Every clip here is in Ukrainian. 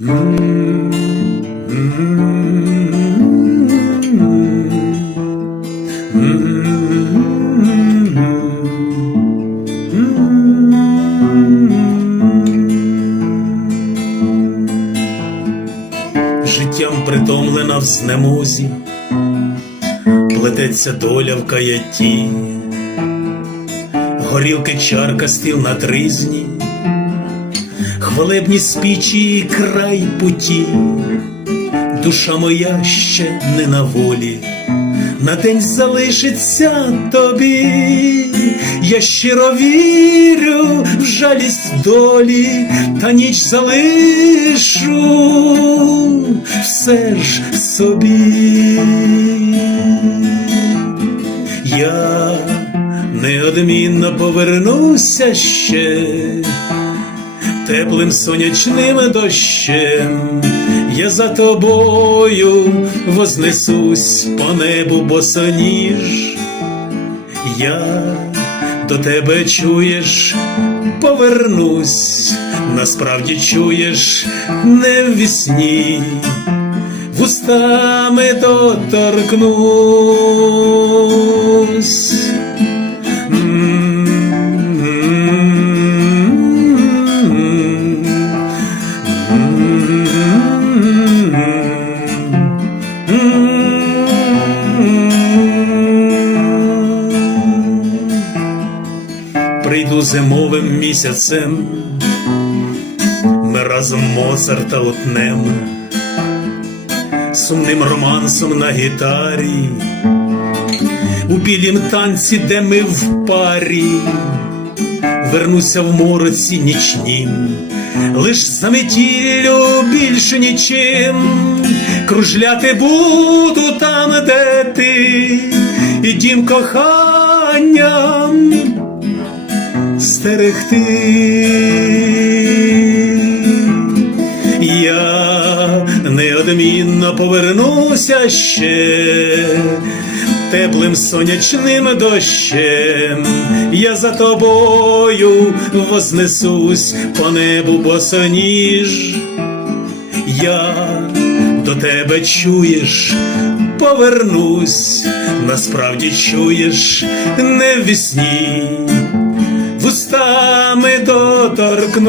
Життям притомлена в знемозі, плететься доля в каятті, горілки чарка стіл на тризні, хвалебні спічі і край путі, душа моя ще не на волі, на день залишиться тобі, я щиро вірю в жалість долі, та ніч залишу все ж собі. Я неодмінно повернуся ще теплим сонячним дощем. Я за тобою вознесусь по небу босоніж. Я до тебе чуєш, повернусь, насправді чуєш не в вісні, вустами доторкнусь. Прийду зимовим місяцем, ми разом Моцарта утнем, сумним романсом на гітарі, у білім танці, де ми в парі, вернуся в мороці нічнім, лиш за метіллю більше нічим, кружляти буду там, де ти, і дім коханням стерегти. Я неодмінно повернуся ще теплим сонячним дощем. Я за тобою вознесусь по небу босоніж. Я до тебе чуєш, повернусь, насправді чуєш не в вісні вустами доторкнусь,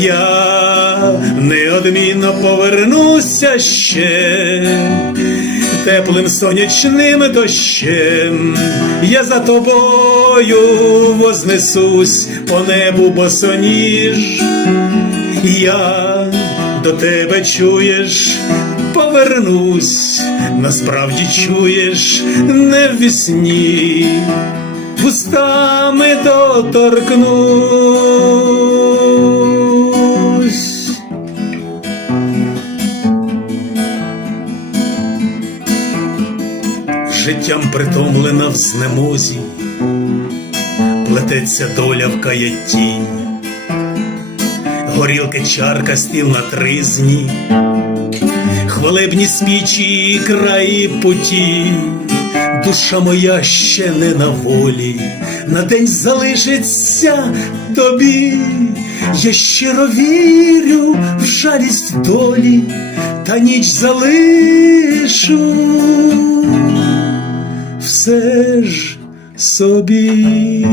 я неодмінно повернуся ще теплим сонячним дощем, я за тобою вознесусь по небу босоніж, я до тебе чуєш, повернусь, насправді чуєш не в вісні, вустами доторкнусь. Життям притомлена в знемозі, плететься доля в каятті, горілки чарка стіл на тризні, хвалебні спічі краї путі, душа моя ще не на волі, на день залишиться тобі. Я щиро вірю в жалість долі, та ніч залишу все ж собі.